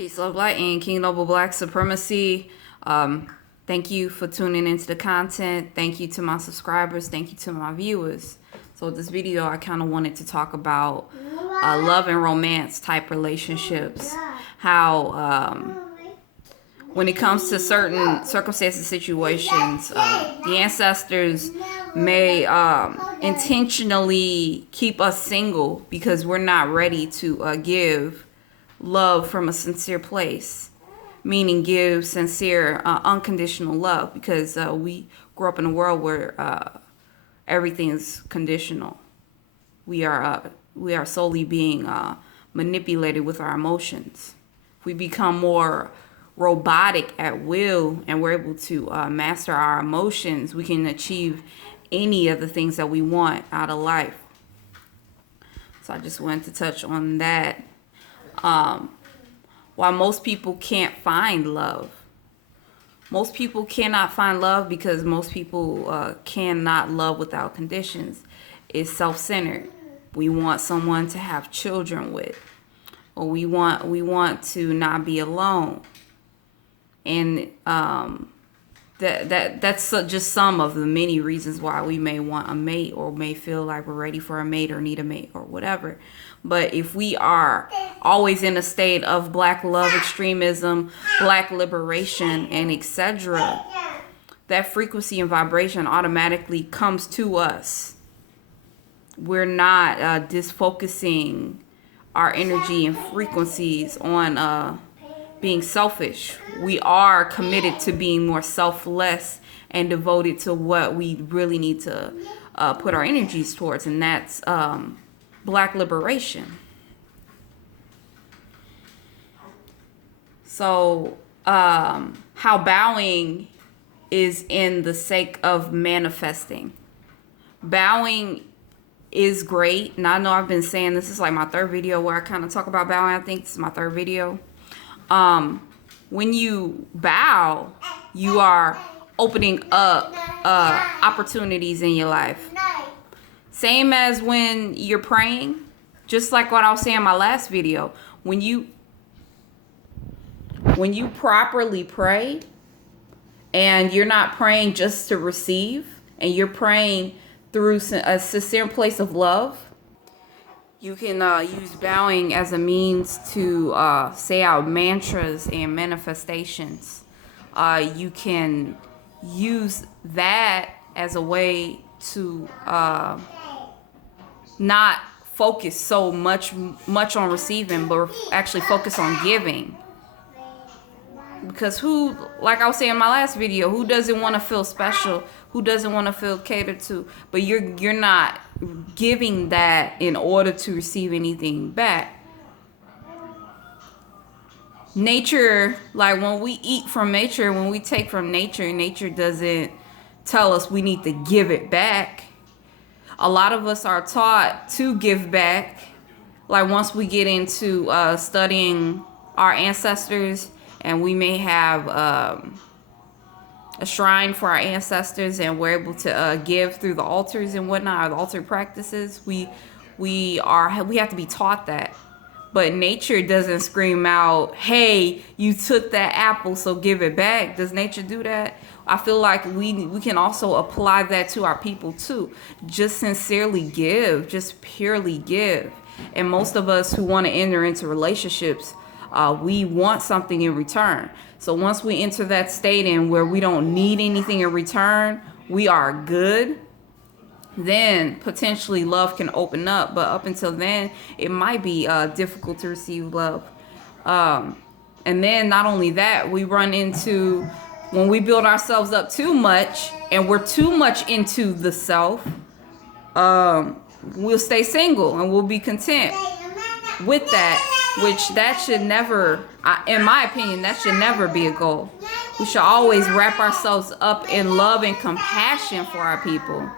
Peace, love, light, and King Noble Black Supremacy. Thank you for tuning into the content. Thank you to my subscribers. Thank you to my viewers. So with this video, I kind of wanted to talk about love and romance type relationships. How when it comes to certain circumstances, situations, the ancestors may intentionally keep us single because we're not ready to give love from a sincere place, meaning give sincere unconditional love, because we grew up in a world where everything is conditional. We are solely being manipulated with our emotions. If we become more robotic at will and we're able to master our emotions, we can achieve any of the things that we want out of life. So I just wanted to touch on that. While most people can't find love, most people cannot find love because most people cannot love without conditions. It's self-centered. We want someone to have children with, or we want to not be alone, and that's just some of the many reasons why we may want a mate, or may feel like we're ready for a mate or need a mate or whatever. But if we are always in a state of black love extremism, black liberation, and etc., that frequency and vibration automatically comes to us. We're not disfocusing our energy and frequencies on being selfish. We are committed to being more selfless and devoted to what we really need to put our energies towards, and that's black liberation. So how bowing is in the sake of manifesting. Bowing is great, and I know I've been saying this is like my third video where I kind of talk about bowing. I think this is my third video. When you bow, you are opening up opportunities in your life. Same as when you're praying, just like what I was saying in my last video. When you properly pray, and you're not praying just to receive, and you're praying through a sincere place of love, you can use bowing as a means to say out mantras and manifestations. You can use that as a way to not focus so much on receiving, but actually focus on giving. Because who, like I was saying in my last video, who doesn't want to feel special? Who doesn't want to feel catered to? But you're not giving that in order to receive anything back. Nature, like when we eat from nature, when we take from nature, nature doesn't tell us we need to give it back. A lot of us are taught to give back. Like once we get into studying our ancestors, and we may have a shrine for our ancestors, and we're able to give through the altars and whatnot, or the altar practices, we have to be taught that. But nature doesn't scream out, hey, you took that apple, so give it back. Does nature do that? I feel like we can also apply that to our people too. Just sincerely give, just purely give. And most of us who want to enter into relationships, we want something in return. So once we enter that state in where we don't need anything in return, we are good, then potentially love can open up. But up until then, it might be difficult to receive love. And then not only that, we run into, when we build ourselves up too much and we're too much into the self, we'll stay single and we'll be content with that, which that should never, in my opinion, that should never be a goal. We should always wrap ourselves up in love and compassion for our people.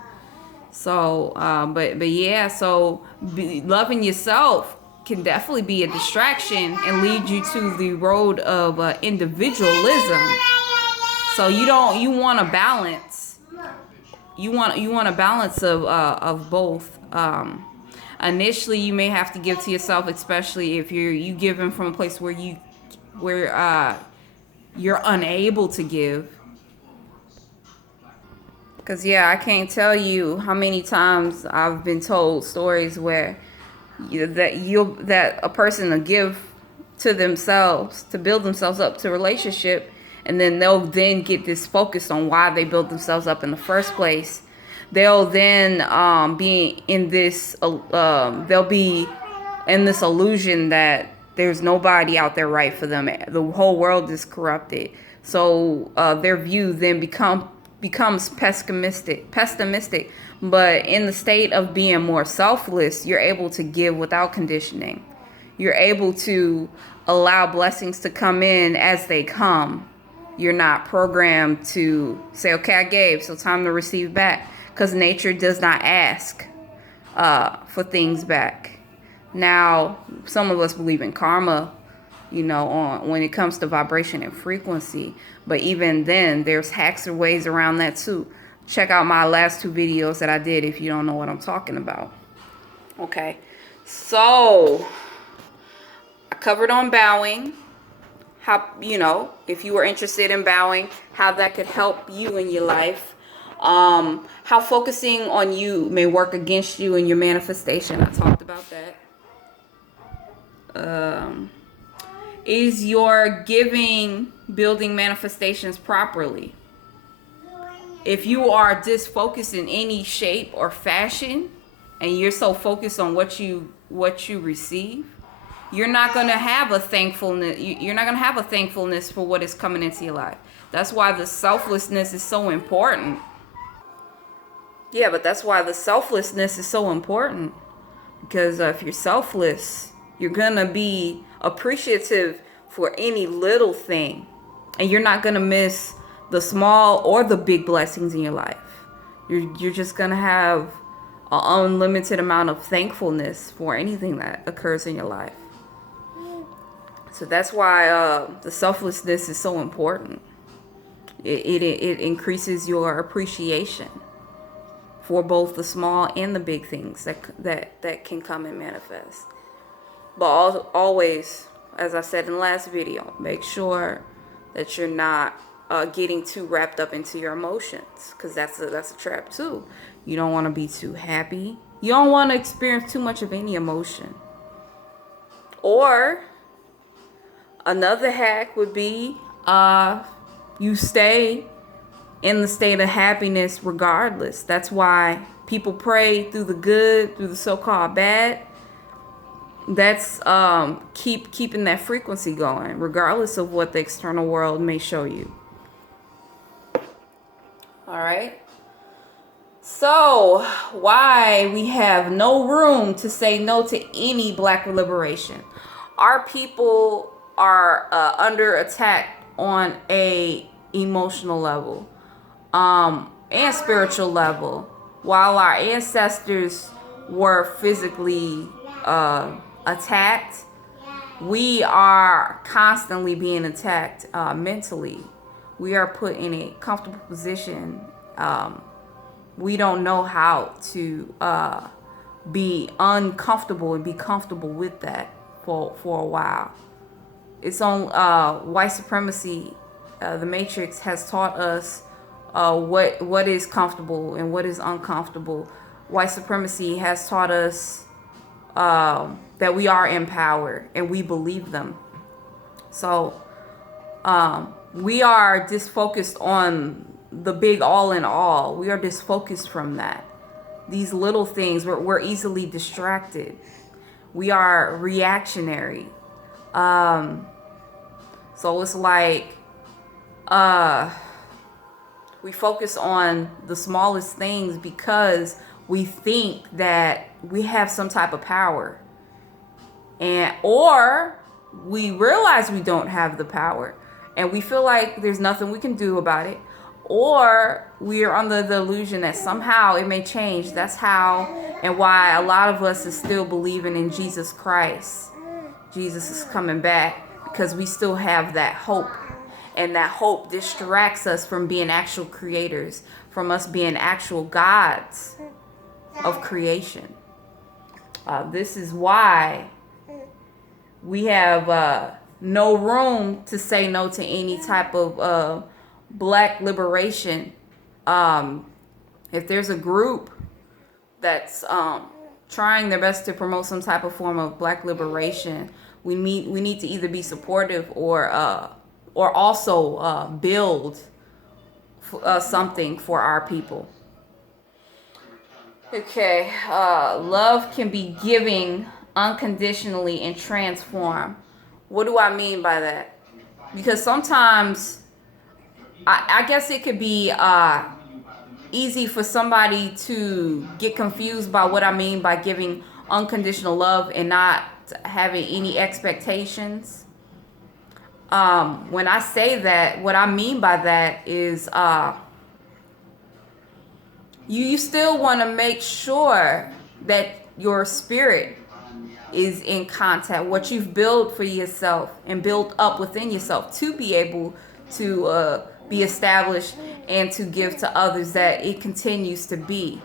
So, but yeah, so loving yourself can definitely be a distraction and lead you to the road of individualism. So you want a balance. You want a balance of both. Initially, you may have to give to yourself, especially if you giving from a place where you where you're unable to give. Because, yeah, I can't tell you how many times I've been told stories where that a person will give to themselves to build themselves up to a relationship, and then they'll then get this focus on why they built themselves up in the first place. They'll then be in this they'll be in this illusion that there's nobody out there right for them. The whole world is corrupted. So their view then becomes pessimistic. But in the state of being more selfless, you're able to give without conditioning. You're able to allow blessings to come in as they come. You're not programmed to say, okay, I gave, so time to receive back. Because nature does not ask for things back. Now, some of us believe in karma, when it comes to vibration and frequency. But even then, there's hacks or ways around that too. Check out my last 2 videos that I did if you don't know what I'm talking about. Okay, so I covered on bowing. How, if you were interested in bowing, how that could help you in your life. How focusing on you may work against you in your manifestation. I talked about that. Is your giving building manifestations properly? If you are disfocused in any shape or fashion, and you're so focused on what you receive, you're not going to have a thankfulness. You're not going to have a thankfulness for what is coming into your life. That's why the selflessness is so important. Yeah, but that's why the selflessness is so important. Because if you're selfless, you're going to be appreciative for any little thing. And you're not going to miss the small or the big blessings in your life. You're just going to have an unlimited amount of thankfulness for anything that occurs in your life. So that's why the selflessness is so important. It increases your appreciation for both the small and the big things that can come and manifest. But always, as I said in the last video, make sure that you're not getting too wrapped up into your emotions, because that's a trap too. You don't want to be too happy. You don't want to experience too much of any emotion. Or another hack would be you stay in the state of happiness regardless. That's why people pray through the good, through the so-called bad. That's keeping that frequency going, regardless of what the external world may show you. All right. So, why we have no room to say no to any Black liberation? Our people are under attack on a emotional level, and spiritual level, while our ancestors were physically attacked. We are constantly being attacked mentally. We are put in a comfortable position. We don't know how to be uncomfortable and be comfortable with that for a while. It's on white supremacy. The Matrix has taught us what is comfortable and what is uncomfortable. White supremacy has taught us that we are in power, and we believe them. So we are disfocused on the big all in all. We are disfocused from that. These little things, we're easily distracted. We are reactionary. So it's like we focus on the smallest things because we think that we have some type of power, or we realize we don't have the power and we feel like there's nothing we can do about it, or we are under the illusion that somehow it may change. That's how and why a lot of us is still believing in Jesus Christ. Jesus is coming back, because we still have that hope. And that hope distracts us from being actual creators, from us being actual gods of creation. This is why we have no room to say no to any type of black liberation. If there's a group that's trying their best to promote some type of form of black liberation, we need to either be supportive or also build something for our people. Okay, love can be giving unconditionally and transform. What do I mean by that? Because sometimes I guess it could be easy for somebody to get confused by what I mean by giving unconditional love and not having any expectations. When I say that, what I mean by that is you still want to make sure that your spirit is in contact, what you've built for yourself and built up within yourself to be able to be established and to give to others, that it continues to be.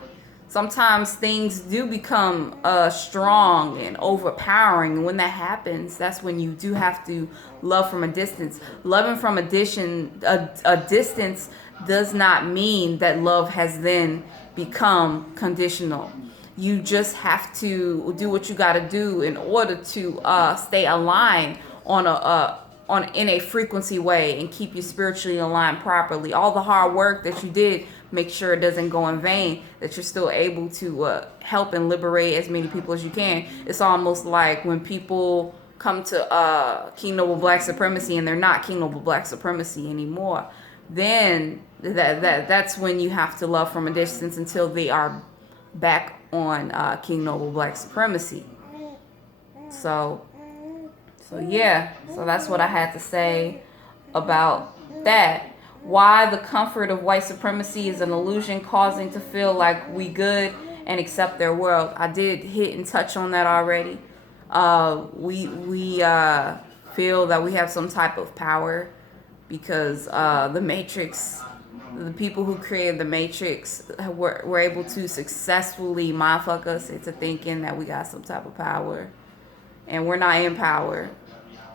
Sometimes things do become strong and overpowering. And when that happens, that's when you do have to love from a distance. Loving from a distance does not mean that love has then become conditional. You just have to do what you got to do in order to stay aligned in a frequency way and keep you spiritually aligned properly. All the hard work that you did, make sure it doesn't go in vain, that you're still able to help and liberate as many people as you can. It's almost like when people come to King Noble Black Supremacy and they're not King Noble Black Supremacy anymore, then that's when you have to love from a distance until they are back on King Noble Black Supremacy. So yeah, so that's what I had to say about that. Why the comfort of white supremacy is an illusion causing to feel like we good and accept their world. I did hit and touch on that already. We feel that we have some type of power because the Matrix, the people who created the Matrix were able to successfully mindfuck us into thinking that we got some type of power. And we're not in power.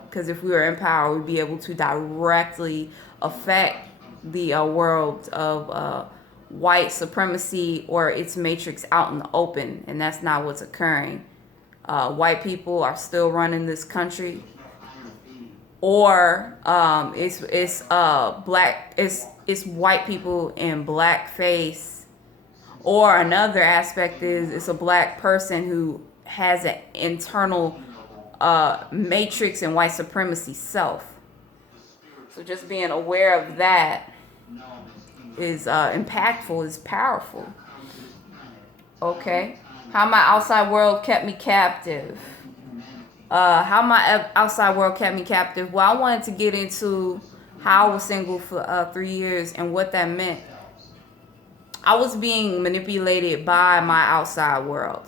Because if we were in power, we'd be able to directly affect the world of white supremacy or its matrix out in the open. And that's not what's occurring. White people are still running this country. Or it's white people in blackface. Or another aspect is it's a black person who has an internal matrix and white supremacy self. So just being aware of that is impactful, is powerful. Okay. How my outside world kept me captive. How my outside world kept me captive. Well, I wanted to get into how I was single for 3 years and what that meant. I was being manipulated by my outside world.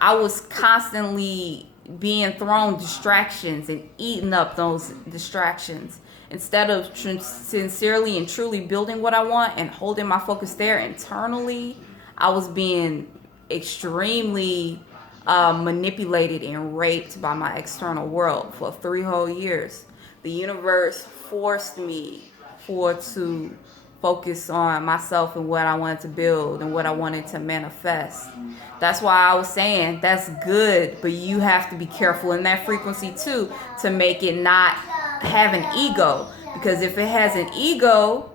I was constantly being thrown distractions and eating up those distractions instead of sincerely and truly building what I want and holding my focus there internally. I was being extremely manipulated and raped by my external world for 3 whole years. The universe forced me to focus on myself and what I wanted to build and what I wanted to manifest. That's why I was saying that's good, but you have to be careful in that frequency too to make it not have an ego. Because if it has an ego,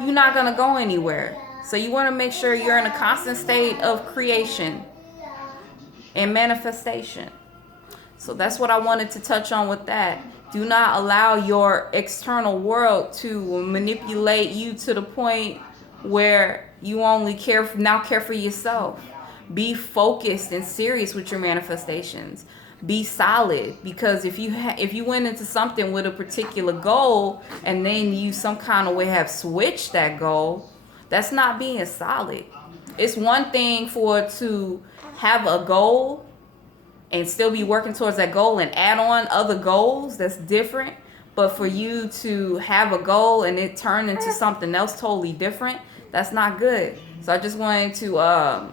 you're not going to go anywhere. So you want to make sure you're in a constant state of creation and manifestation. So that's what I wanted to touch on with that. Do not allow your external world to manipulate you to the point where you only care for yourself. Be focused and serious with your manifestations. Be solid, because if you went into something with a particular goal and then you some kind of way have switched that goal, that's not being solid. It's one thing to have a goal and still be working towards that goal and add on other goals. That's different. But for you to have a goal and it turn into something else totally different, that's not good. So I just wanted to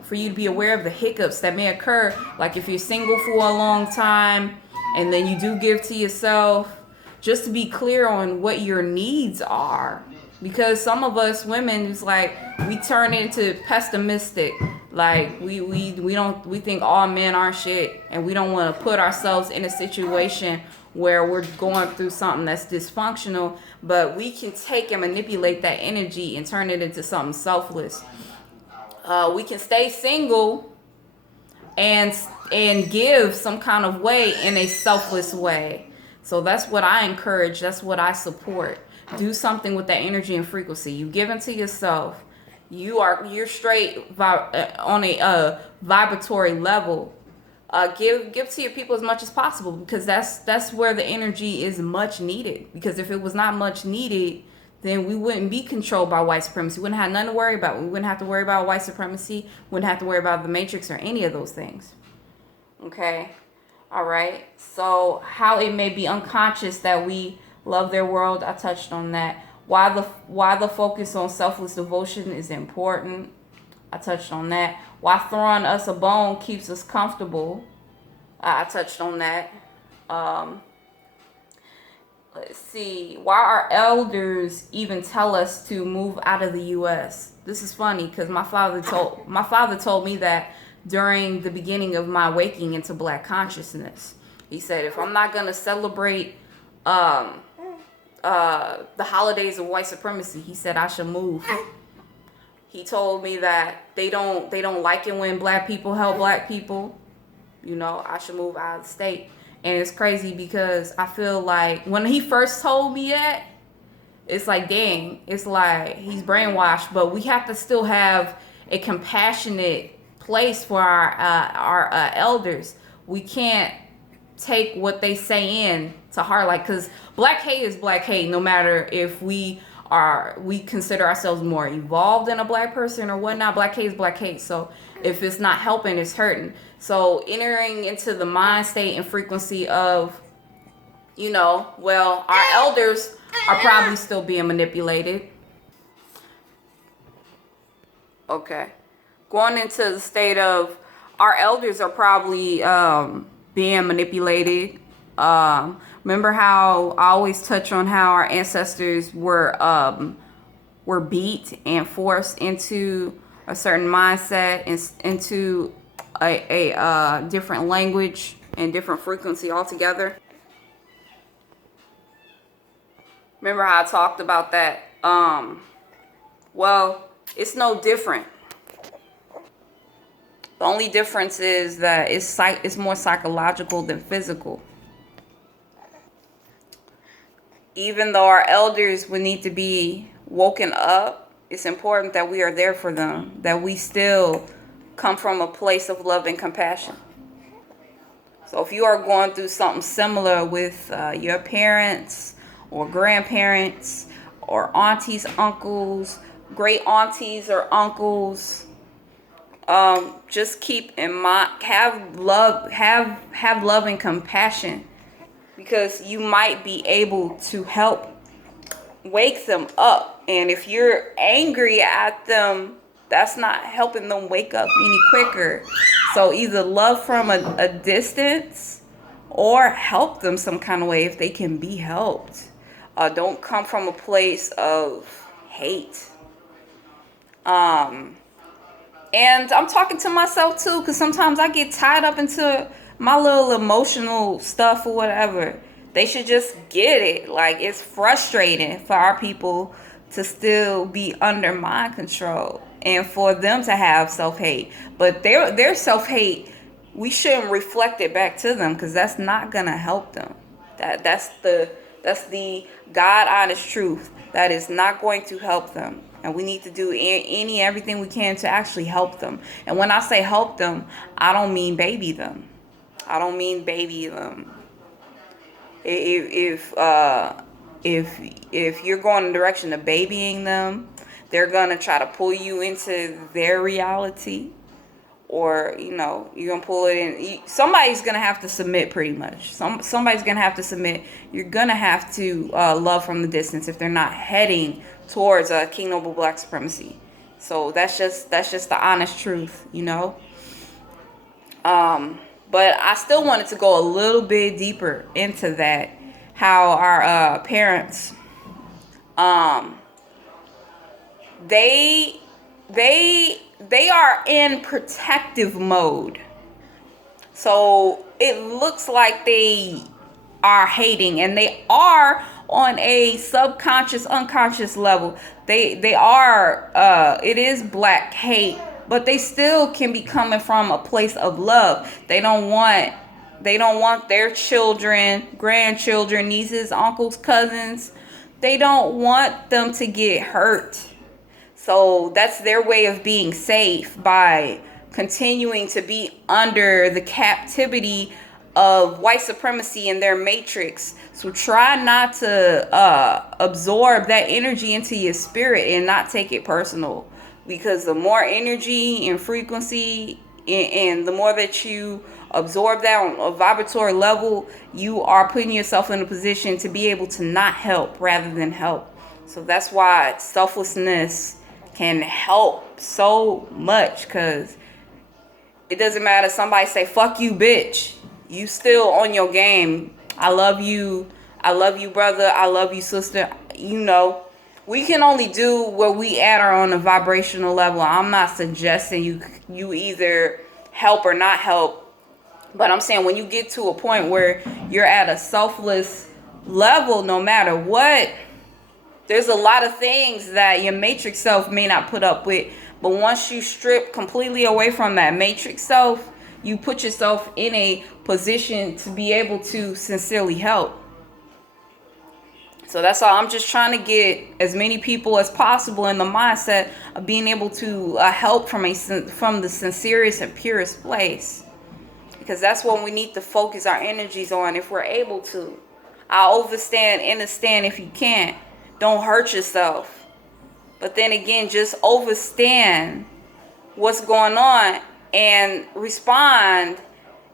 for you to be aware of the hiccups that may occur. Like if you're single for a long time and then you do give to yourself, just to be clear on what your needs are. Because some of us women, it's like we turn into pessimistic. Like we think all men aren't shit, and we don't want to put ourselves in a situation where we're going through something that's dysfunctional, but we can take and manipulate that energy and turn it into something selfless. We can stay single and give some kind of way in a selfless way. So that's what I encourage. That's what I support. Do something with that energy and frequency. You give into yourself. You're straight on a vibratory level. Give to your people as much as possible, because that's where the energy is much needed. Because if it was not much needed, then we wouldn't be controlled by white supremacy. We wouldn't have nothing to worry about. We wouldn't have to worry about white supremacy. Wouldn't have to worry about the matrix or any of those things. Okay? All right? So how it may be unconscious that we love their world, I touched on that. Why the focus on selfless devotion is important, I touched on that. Why throwing us a bone keeps us comfortable, I touched on that. Let's see. Why our elders even tell us to move out of the U.S. This is funny because my father told me that during the beginning of my waking into Black consciousness. He said, if I'm not gonna celebrate the holidays of white supremacy, he said I should move. He told me that they don't like it when Black people help Black people. You know, I should move out of the state. And it's crazy because I feel like when he first told me that, it's like, dang, it's like he's brainwashed. But we have to still have a compassionate place for our elders. We can't take what they say in to heart, like, because Black hate is Black hate, no matter if we consider ourselves more evolved than a Black person or whatnot. Black hate is Black hate. So if it's not helping, it's hurting. So entering into the mind state and frequency of, you know, well, our elders are probably still being manipulated. Okay. Going into the state of our elders are probably being manipulated. Remember how I always touch on how our ancestors were beat and forced into a certain mindset and into a different language and different frequency altogether. Remember how I talked about that? Well, it's no different. The only difference is that it's more psychological than physical. Even though our elders would need to be woken up, it's important that we are there for them, that we still come from a place of love and compassion. So if you are going through something similar with your parents or grandparents or aunties, uncles, great aunties or uncles, just keep in mind, have love and compassion, because you might be able to help wake them up. And if you're angry at them, that's not helping them wake up any quicker. So either love from a distance or help them some kind of way if they can be helped. Don't come from a place of hate. And I'm talking to myself too, because sometimes I get tied up into my little emotional stuff or whatever. They should just get it. Like, it's frustrating for our people to still be under mind control and for them to have self-hate. But their self-hate, we shouldn't reflect it back to them, because that's not gonna help them. That's the God honest truth. That is not going to help them. And we need to do everything we can to actually help them. And when I say help them, I don't mean baby them. I don't mean baby them. If you're going in the direction of babying them, they're gonna try to pull you into their reality, or you're gonna pull it in. Somebody's gonna have to submit, pretty much. Somebody's gonna have to submit. You're gonna have to love from the distance if they're not heading towards King Noble Black supremacy. So that's just the honest truth, But I still wanted to go a little bit deeper into that. How our parents, um, they they are in protective mode. So it looks like they are hating, and they are on a subconscious, unconscious level. They are it is black hate, but they still can be coming from a place of love. They don't want their children, grandchildren, nieces, uncles, cousins. They don't want them to get hurt. So that's their way of being safe by continuing to be under the captivity of white supremacy in their matrix. So try not to absorb that energy into your spirit and not take it personal, because the more energy and frequency and the more that you absorb that on a vibratory level, you are putting yourself in a position to be able to not help rather than help. So that's why selflessness can help so much, because it doesn't matter. Somebody say, fuck you, bitch. You still on your game. I love you. I love you, brother. I love you, sister. You know, we can only do what we at are on a vibrational level. I'm not suggesting you either help or not help. But I'm saying when you get to a point where you're at a selfless level, no matter what, there's a lot of things that your matrix self may not put up with. But once you strip completely away from that matrix self, you put yourself in a position to be able to sincerely help. So that's all. I'm just trying to get as many people as possible in the mindset of being able to help from the sincerest and purest place. Because that's what we need to focus our energies on if we're able to. I'll overstand, understand if you can't. Don't hurt yourself. But then again, just overstand what's going on and respond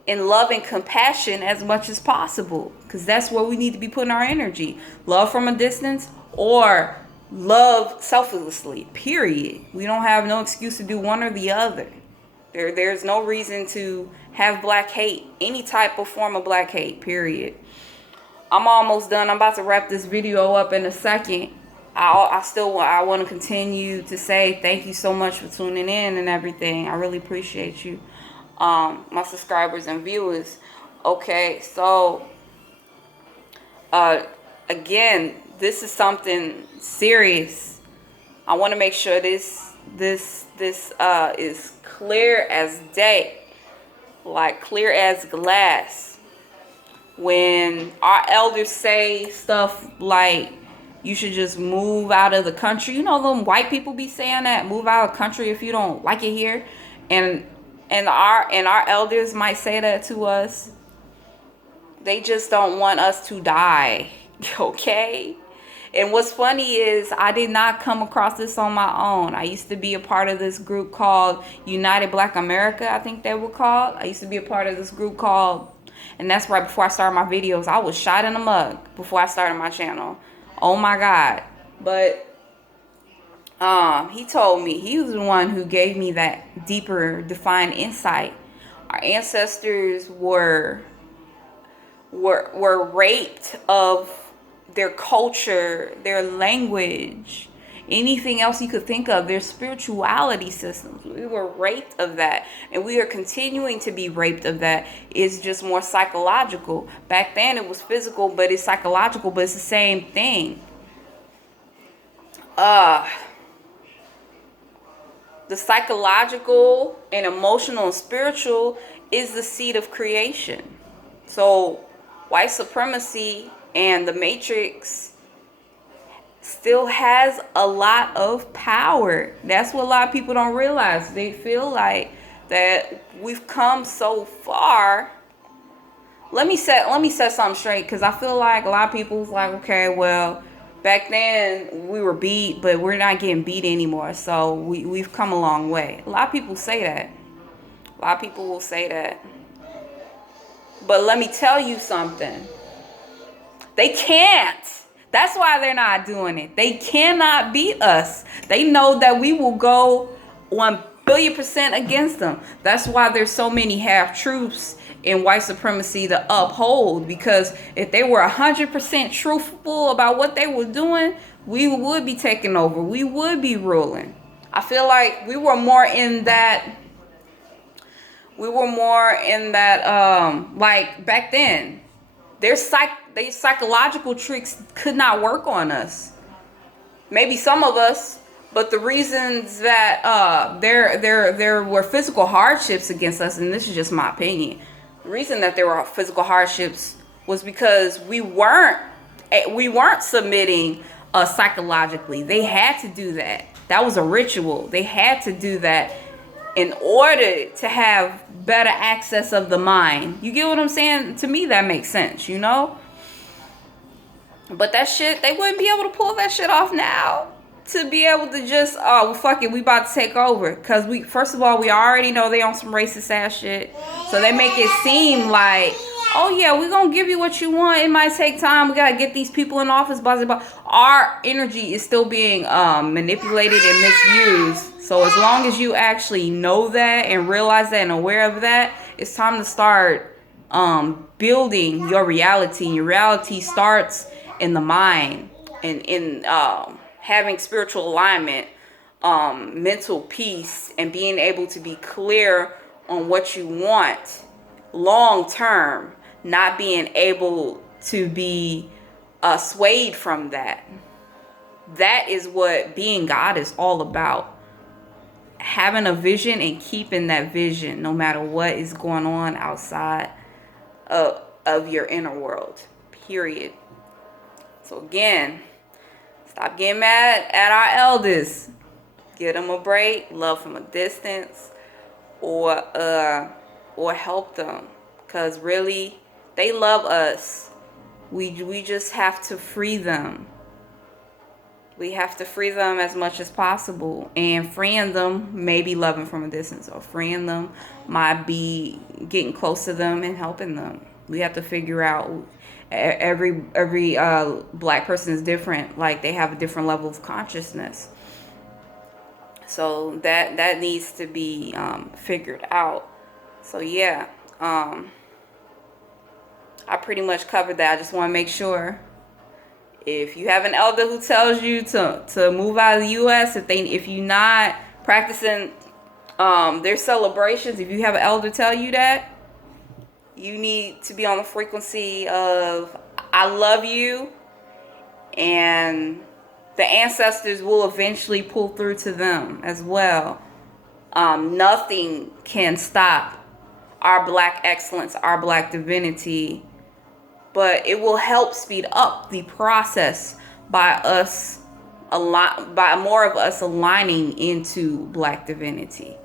in love and compassion as much as possible. Because that's where we need to be putting our energy. Love from a distance or love selflessly, period. We don't have no excuse to do one or the other. There's no reason to have black hate, any type of form of black hate, period. I'm almost done. I'm about to wrap this video up in a second. I want to continue to say thank you so much for tuning in and everything. I really appreciate you, my subscribers and viewers. Okay, so again, this is something serious. I want to make sure this is clear as day, like clear as glass. When our elders say stuff like, you should just move out of the country. You know, them white people be saying that, move out of the country if you don't like it here. And our elders might say that to us. They just don't want us to die. Okay? And what's funny is I did not come across this on my own. I used to be a part of this group called United Black America, I think they were called. I used to be a part of this group called, and that's right before I started my videos. I was shot in the mug before I started my channel. Oh my God. But he told me, he was the one who gave me that deeper defined insight. Our ancestors were raped of their culture, their language, anything else you could think of, their spirituality systems. We were raped of that, and we are continuing to be raped of that. It's just more psychological. Back then it was physical, but it's psychological, but it's the same thing. The psychological and emotional and spiritual is the seed of creation. So white supremacy and the matrix still has a lot of power. That's what a lot of people don't realize. They feel like that we've come so far. Let me set something straight, because I feel like a lot of people's like, okay, well, back then we were beat, but we're not getting beat anymore. So we've come a long way. A lot of people say that. A lot of people will say that. But let me tell you something. They can't. That's why they're not doing it. They cannot beat us. They know that we will go 1 billion% against them. That's why there's so many half truths in white supremacy to uphold, because if they were 100% truthful about what they were doing, we would be taking over. We would be ruling. I feel like we were more in that. Like back then, their psychological tricks could not work on us. Maybe some of us, but the reasons that there were physical hardships against us, and this is just my opinion, the reason that there were physical hardships was because we weren't submitting psychologically. They had to do that. That was a ritual. They had to do that in order to have better access of the mind. You get what I'm saying? To me, that makes sense, you know? But that shit, they wouldn't be able to pull that shit off now. To be able to just, oh, well, fuck it, we about to take over. Because first of all, we already know they on some racist ass shit. So they make it seem like, oh yeah, we gonna give you what you want. It might take time. We gotta get these people in office, blah, blah, blah. Our energy is still being manipulated and misused. So as long as you actually know that and realize that and aware of that, it's time to start building your reality. And your reality starts in the mind and in having spiritual alignment, mental peace, and being able to be clear on what you want long term, not being able to be swayed from that. That is what being God is all about. Having a vision and keeping that vision no matter what is going on outside of your inner world, period. So again, stop getting mad at our elders. Give them a break, love from a distance, or help them, because really they love us. We just have to free them. We have to free them as much as possible, and freeing them may be loving from a distance, or freeing them might be getting close to them and helping them. We have to figure out. Every black person is different. Like, they have a different level of consciousness. So that needs to be figured out. So yeah, I pretty much covered that. I just want to make sure, if you have an elder who tells you to move out of the U.S., if you're not practicing their celebrations, if you have an elder tell you that, you need to be on the frequency of, I love you, and the ancestors will eventually pull through to them as well. Nothing can stop our black excellence, our black divinity, but it will help speed up the process by more of us aligning into black divinity.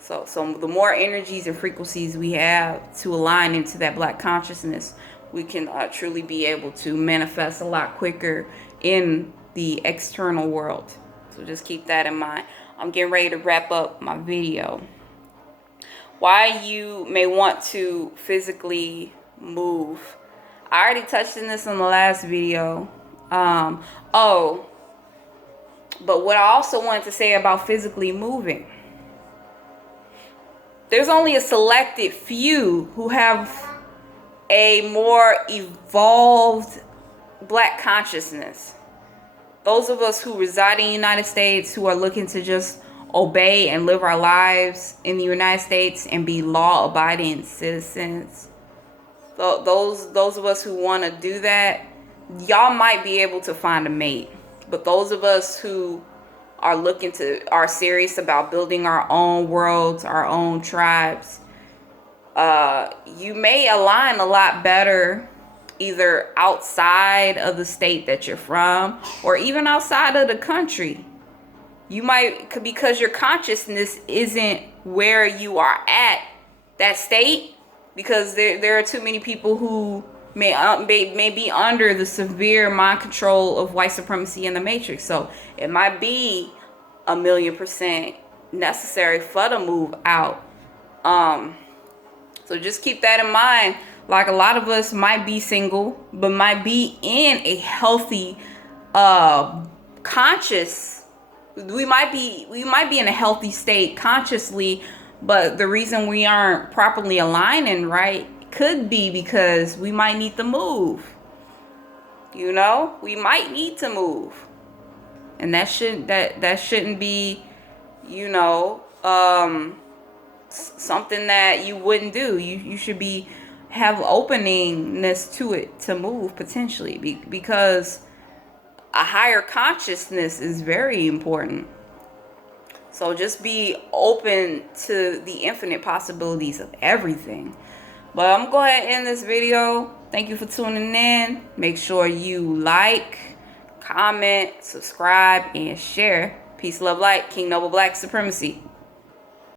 So the more energies and frequencies we have to align into that black consciousness, we can truly be able to manifest a lot quicker in the external world. So just keep that in mind. I'm getting ready to wrap up my video. Why you may want to physically move. I already touched on this in the last video. But what I also wanted to say about physically moving, there's only a selected few who have a more evolved black consciousness. Those of us who reside in the United States, who are looking to just obey and live our lives in the United States and be law-abiding citizens. Those of us who want to do that, y'all might be able to find a mate. But those of us who are serious about building our own worlds, our own tribes, you may align a lot better either outside of the state that you're from or even outside of the country. You might, because your consciousness isn't where you are at that state, because there are too many people who may be under the severe mind control of white supremacy and the matrix. So it might be 1,000,000% necessary for the move out. So just keep that in mind. Like, a lot of us might be single, but might be in a healthy, conscious. We might be in a healthy state consciously, But the reason we aren't properly aligning right could be because we might need to move. You know, we might need to move, and that shouldn't be, you know, something that you wouldn't do. You should be have openingness to it to move potentially, because a higher consciousness is very important. So just be open to the infinite possibilities of everything. But I'm gonna go ahead and end this video. Thank you for tuning in. Make sure you like, comment, subscribe, and share. Peace, love, light. King Noble Black Supremacy.